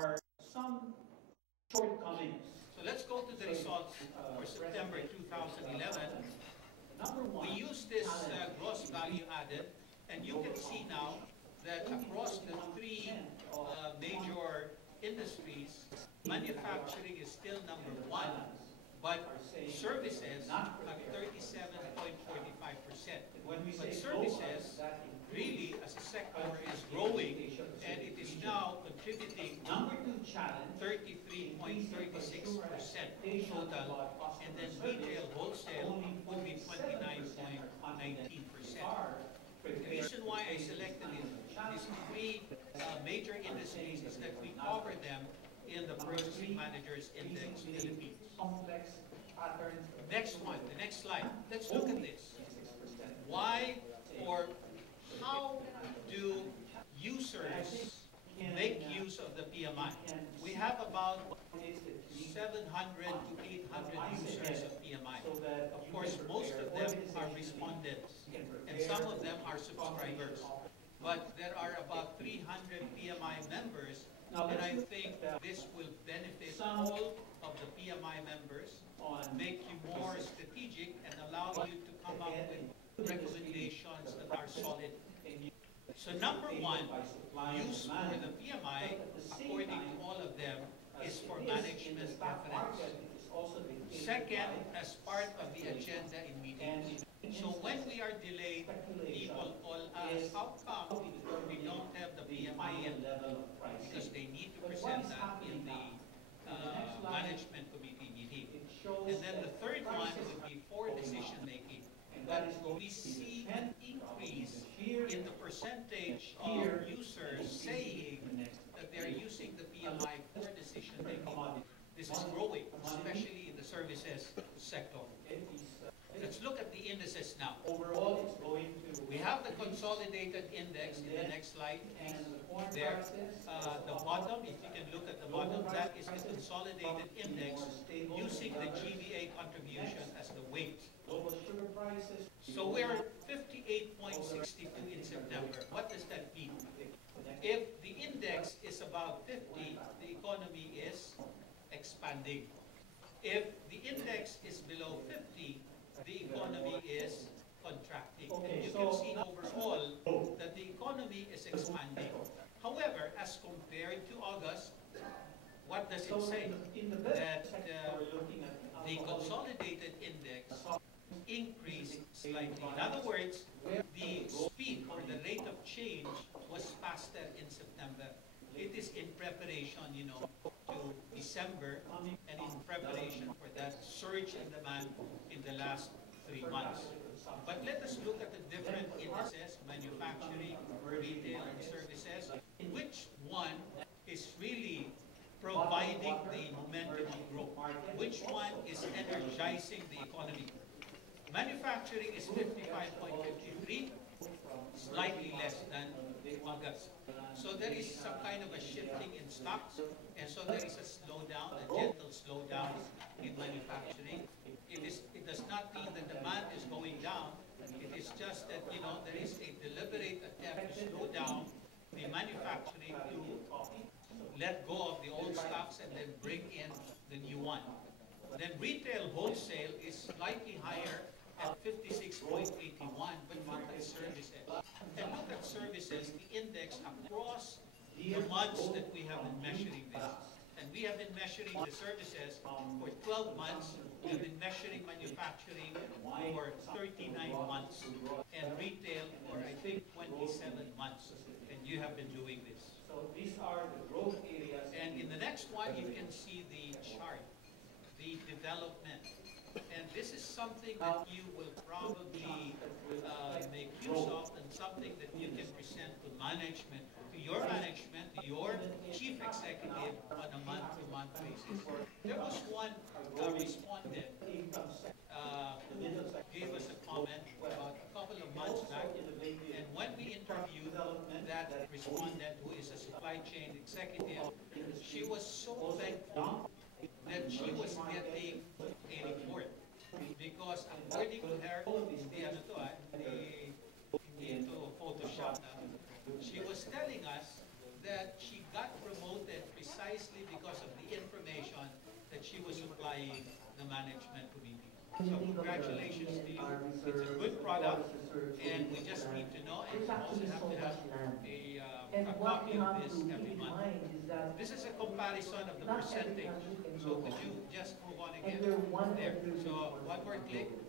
are some shortcomings. So let's go to the results for September 2011. Number one, we use this gross value added, and you can see now that across the three major industries, manufacturing is still number one, but services at 37.45%. But services really as a sector is growing, and it is now contributing number two challenge, 33.36% total, and then retail wholesale would be 29.19%. The reason why I selected these three major industries is that we cover them in the Purchasing Managers Index Philippines. Complex patterns. Next one, the next slide. Let's look at this. Why or how do users make use of the PMI? We have about 700 to 800 users of PMI. Of course, most of them are respondents, and some of them are subscribers. But there are about 300 PMI members, and I think this will benefit all of the PMI members, make you more strategic, and allow you to come up with recommendations that are solid. So number one, use for the PMI, according to all of them, is for management reference. Second, as part of the agenda in meetings. So when we are delayed, people all ask, how come we don't have the PMI in? Because they need to present that in the management committee meeting. And then the third one would be for decision making. But we see an increase in the percentage of users saying that they're using the PMI for decision making. This is growing, especially in the services sector. Let's look at the indices now. Overall, it's going to... We have the consolidated index in the next slide. There, the bottom, if you can look at the bottom, that is the consolidated index using the GVA contribution as the weight. So we're 58.62 in September. What does that mean? If the index is about 50, the economy is expanding. If the index is below 50, the economy is contracting. And you can see overall that the economy is expanding. However, as compared to August, what does it say? That the consolidated index increased slightly. In other words, the speed or the rate of change was faster in September. It is in preparation, to December, and in preparation for that surge in demand in the last 3 months. But let us look at the different indices, manufacturing, retail, and services. Which one is really providing the momentum of growth? Which one is energizing the economy? Manufacturing is 55.53, slightly less than August. So there is some kind of a shifting in stocks, and so there is a slowdown, a gentle slowdown in manufacturing. It does not mean that demand is going down. It is just that, there is a deliberate attempt to slow down the manufacturing to let go of the old stocks and then bring in the new one. Then retail wholesale is slightly higher at 56.81, but look at services. And look at services, the index across the months that we have been measuring this. And we have been measuring the services for 12 months. We have been measuring manufacturing for 39 months. And retail for, I think, 27 months. And you have been doing this. So these are the growth areas. And in the next one, you can see the chart, the development. And this is something that you will probably make use of, and something that you can present to management, to your chief executive on a month-to-month basis. There was one respondent gave us a comment about a couple of months back, and when we interviewed that respondent, who is a supply chain executive, she was so thankful that she was getting a report, because according to her, Photoshop, she was telling us that she got promoted precisely notifying the management committee. When So you think of the congratulations to you. PNR It's a reserves, good product, forest reserves, and we so just land, need to know, and there's we also actually have so to have much land. a And what copy you of have this to every keep in month. mind is that This is a comparison of the not every percentage. country can So grow could coffee. you just move on And again? we're one There. of the So ones one more that click. grow.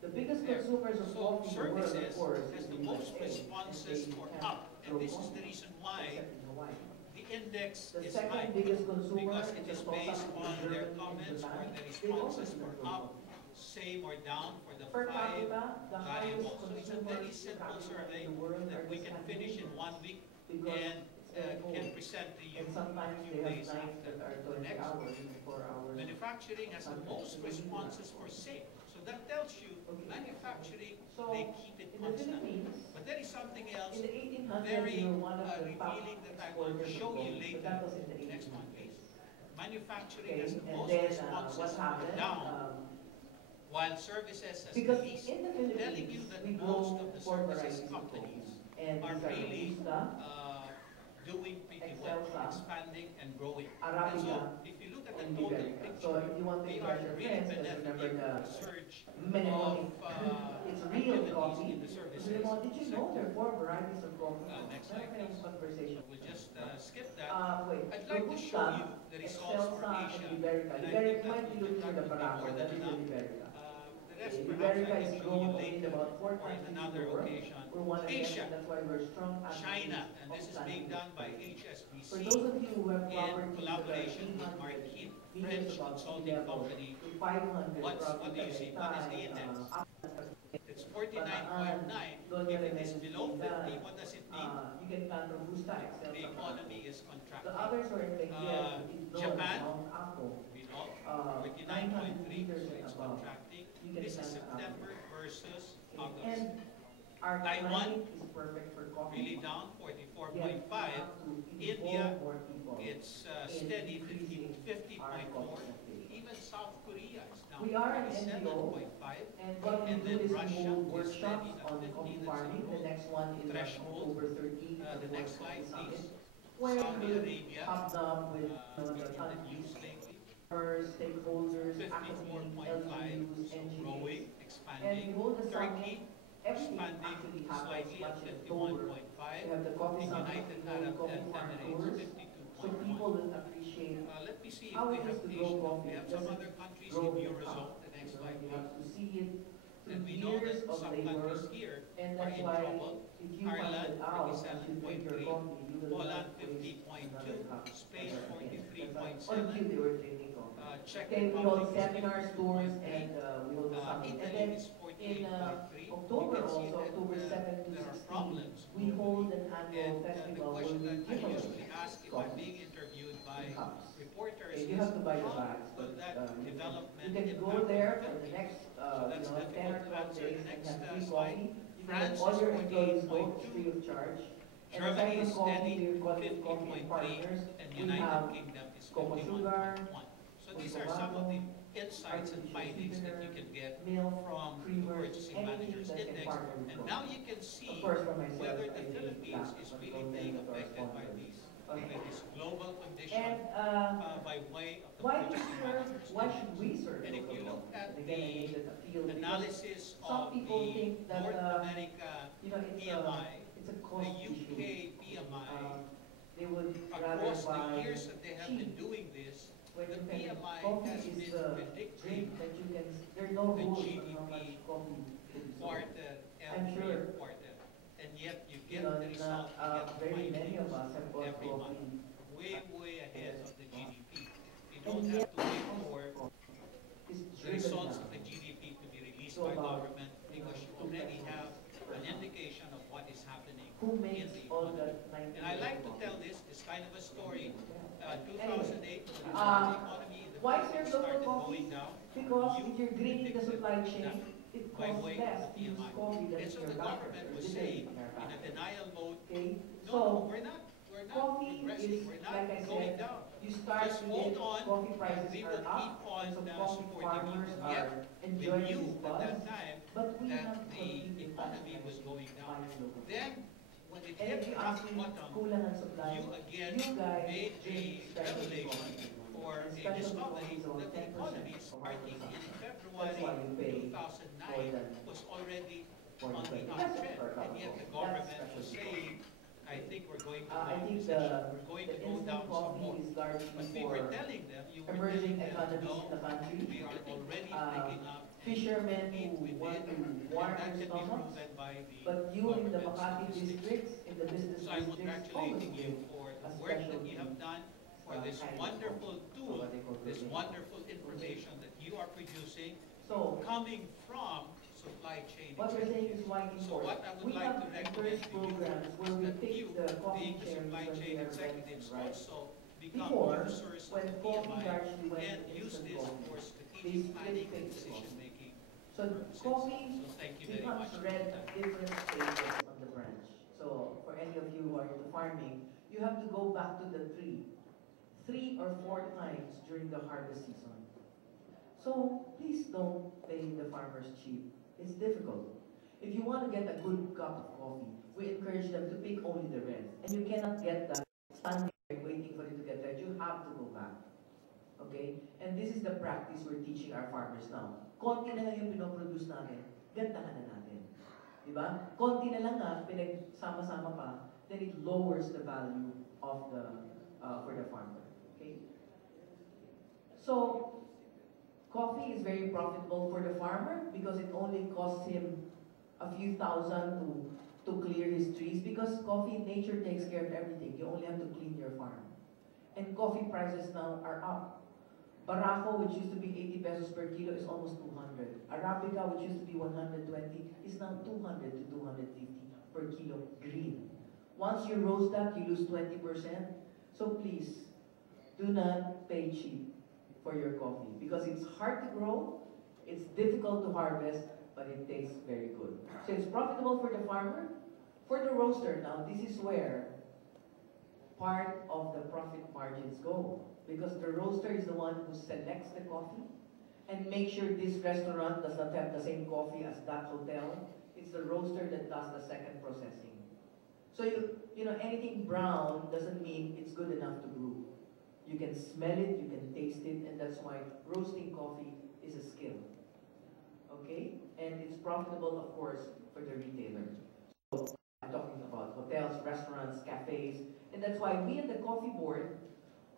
The biggest There. consumers of So coffee in the world, of services course, has is the the most USA, responses and they for can't up, and grow this is the coffee, reason why except in Hawaii. the index The is second high, biggest consumer because it is is the based Costa on in their Germany and comments Japan. or the They also responses do for not grow up, coffee. same or down for the Per 5 capita, the highest variables. So it's a consumers very simple survey in the world that are we the can finish in Scandinavians, 1 week because and it's very can cold. present to you And sometimes a few they have days nights after. that are 20 Next. hours and 4 hours. Manufacturing has the most responses for sale. So that tells you manufacturing, So, they keep it in the constant. Philippines, But there is something else in the 1800s, very we were one of the top revealing that I will exporters of show you coffee, later. but that was in the Next one, 1800s. please. Manufacturing Okay, has the and most then responses what for happened? down, while services has the Because least. in the Telling you Philippines, that we most grow of the 4 services varieties of companies coffee, and are these are really Robusta, doing pretty well, Excelsa, expanding and growing. And Arabica, so, if you look at the and total Iberica. picture, So if you want to we impress are your really friends, just remember benefiting from the the surge mnemonic. of It's real activities coffee. in the So, services did you know there are 4 varieties of coffee? next Meron slide, kayong please. conversation. We'll just skip that. Wait, I'd like to show you the results for Excelsa, Asia. and Iberica. And I Iberica, think you might that be looking at the would be Barako, more that than is the enough. Iberica. The rest perhaps Iberica I is can show grown you only in later about 4 or in countries in another the world. occasion. We're one of them, Asia, and that's why we're strong China, advocates and of this is plant being done by based food. HSBC For those of you who have in properties collaboration with that are Marquis, 800 French meters above sea consulting level, company. to 500 What do you properties see? at a What is the time, index? It's Bataan, 49.9. If it is below 50, what does it mean? you can plant Robusta, The Excelsa. economy is The contracting. others are in Benguet, Japan, Mount Apo. We know, 900 49.3, meters so it's and above. contracting. You can This is plant September versus August. And our Taiwan, climate is perfect for coffee. Really down, Yet, 44.5. we have to India, involve more people It's in steady, increasing our 50.4. coffee activity. Even South Korea is down We are an 27.5. And what we And do then is we Russia hold is workshops steady at on 50, coffee that's farming. the The next one is on threshold. October 13th. at The the next World slide, Coffee Summit, please. where Saudi we Arabia, hobnob with in the the countries, news lately, farmers, stakeholders, academics, 54.5, LGUs, so NGOs. growing, And we expanding. hold the summit. Turkey, Everything expanding actually happens slightly at much in October. 51.5. We have the coffee The summit, United we hold Arab coffee farm tours, Emirates, so people 52.1. will appreciate Let me see if how we it is have to Asia. grow We coffee. have It some doesn't other countries grow in in the Eurozone. cup. The next You know, slide, you have please. to see it And we through know years that of some labor, countries here and are that's in why trouble. if you find Ireland, it out as you drink your 57.3, coffee, you will Poland, not waste another 50.2, cup Spain, ever again. That's 43.7, on cue they were drinking coffee. Czech Okay, we Republic hold is seminars, tours, 52.3, and we hold the summit. And Italy then is in 48.3. October You can see also, that October 7 to there are 16, problems. we hold an annual And the festival where question we that I give away usually ask if I'm being coffees interviewed by and cups. reporters Okay, is you have to buy the how bags, will but that development you can go impact there the for the Philippines? next that's 10 or difficult to 12 answer. days The and next have free slide. coffee. You can France let all is your employees go 48.2. free of charge. And Germany aside is from coffee, steady, we call it coffee and 50.3, partners. and We United have Kingdom is cocoa sugar, 51.1. So these are some of the insights and artificial findings that sweetener, you can get milk, from the creamers, Purchasing anything Managers that can Index. partner with And coffee. now you can see Of course, for myself, whether I the think Philippines that is was really from being them with our affected by sponsors. these, Okay. by this global condition And by way of the why Purchasing Managers why Index. should we serve And if local you look coffee? at And again, I made the it a field because analysis some of people the think that, North America you know, it's PMI, it's a the cost UK issue. PMI, They would rather across buy the years that they have been cheap. doing this, When the you can, PMI coffee has is been the predicting drink that you can, there are no the rules on GDP how much coffee to be sold. quarter I'm every sure, quarter. And yet you You get know, the result, you get very many findings of us have bought every month, coffee. way ahead of the GDP. You And don't yet, have to wait for is the driven results down of the GDP to be released to by about, government because you already have an indication of what is happening who in makes the all economy. that 90 And I like to coffee? tell this kind of a story. Anyway, 2008, when the um, economy in the why is Philippines there local started coffee? going down, Because you if you're greening the predicted supply that chain, it by costs way of less the to use PMI. coffee than And so your the backer, government or was literally saying, from your in a backer. denial mode, Okay, no, so we're not coffee progressing, is, we're not like I going said, down. you start Just with hold it, on, coffee prices we are will keep up, on and so supporting coffee you. farmers Yet, are we enjoying knew this at buzz, that time but we that have the economy was going down. Then, when it And if hit you rock ask me, bottom, kulang ang supply, you again you guys made a drink special revelation coffee. for for and a specialty discovery coffee is about that the 10% economy of our starting in consumption. February That's why you pay 2009 more than was already more on than the 20 pesos uptrend, per cup and of yet the coffee. government That's was specialty saying, I think we're going to I go think recession, we're going the to go instant down some coffee more. is largely But we for were telling them, you were emerging telling them, economies no, in the country, we are already picking up fishermen need who with want it, to and warm that their can be stomachs. proven by the But you in the government Makati statistics. districts, in the business So I'm districts, always congratulating you give for a the work that you specialty have done, for this kind of wonderful coffee. So tool, what they call this gourmet. wonderful information that you are producing, So coming from supply chain what we're saying is executives. wine So import. what I would We like have to recommend encouraged to you programs where is we that pick you, the coffee being the cherries supply when chain they are executives, ripe. also become Before, users of when the coffee PMI largely went and to use instant this coffee, for they strategic planning and split the decision coffee. making So purposes. coffee So thank you very becomes much for red that. at different stages on the branch. So for any of you who are into farming, you have to go back to the tree 3 or 4 times during the harvest season. So please don't pay the farmers cheap. It's difficult. If you want to get a good cup of coffee, we encourage them to pick only the red. And you cannot get that standing there waiting for it to get red. You have to go back. Okay? And this is the practice we're teaching our farmers now. Konti na lang yung pinoproduce natin, gandahan na natin. Diba? Konti na lang na, pinagsama-sama pa, then it lowers the value of the, for the farmer. Okay? So, coffee is very profitable for the farmer because it only costs him a few thousand to clear his trees, because coffee, nature takes care of everything. You only have to clean your farm. And coffee prices now are up. Barako, which used to be 80 pesos per kilo, is almost 200. Arabica, which used to be 120, is now 200 to 250 per kilo green. Once you roast that, you lose 20%. So please, do not pay cheap for your coffee, because it's hard to grow, it's difficult to harvest, but it tastes very good. So it's profitable for the farmer. For the roaster now, this is where part of the profit margins go, because the roaster is the one who selects the coffee and make sure this restaurant does not have the same coffee as that hotel. It's the roaster that does the second processing. So you know, anything brown doesn't mean it's good enough to brew. You can smell it, you can taste it, and that's why roasting coffee is a skill. Okay? And it's profitable, of course, for the retailer. So I'm talking about hotels, restaurants, cafes, and that's why we at the Coffee Board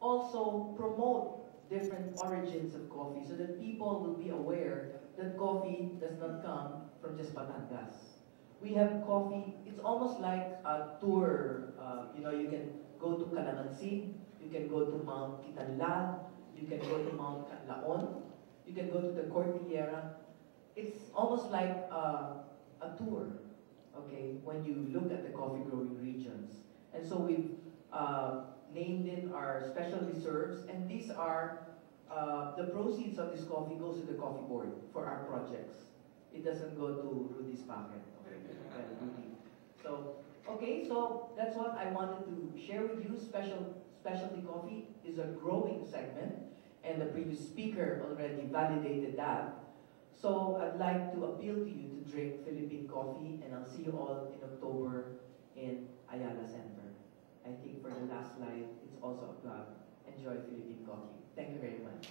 also promote different origins of coffee, so that people will be aware that coffee does not come from just Batangas. We have coffee, it's almost like a tour. You know, you can go to Calamansi, you can go to Mount Kitanlad, you can go to Mount Catlaon, you can go to the Cordillera. It's almost like a tour, okay, when you look at the coffee growing regions. And so we've named it our special reserves, and these are the proceeds of this coffee goes to the Coffee Board for our projects. It doesn't go to Rudy's pocket. Okay? Rudy. So, okay, so that's what I wanted to share with you. Specialty coffee is a growing segment, and the previous speaker already validated that. So I'd like to appeal to you to drink Philippine coffee, and I'll see you all in October in Ayala Center. I think for the last slide, it's also a plug. Enjoy Philippine coffee. Thank you very much.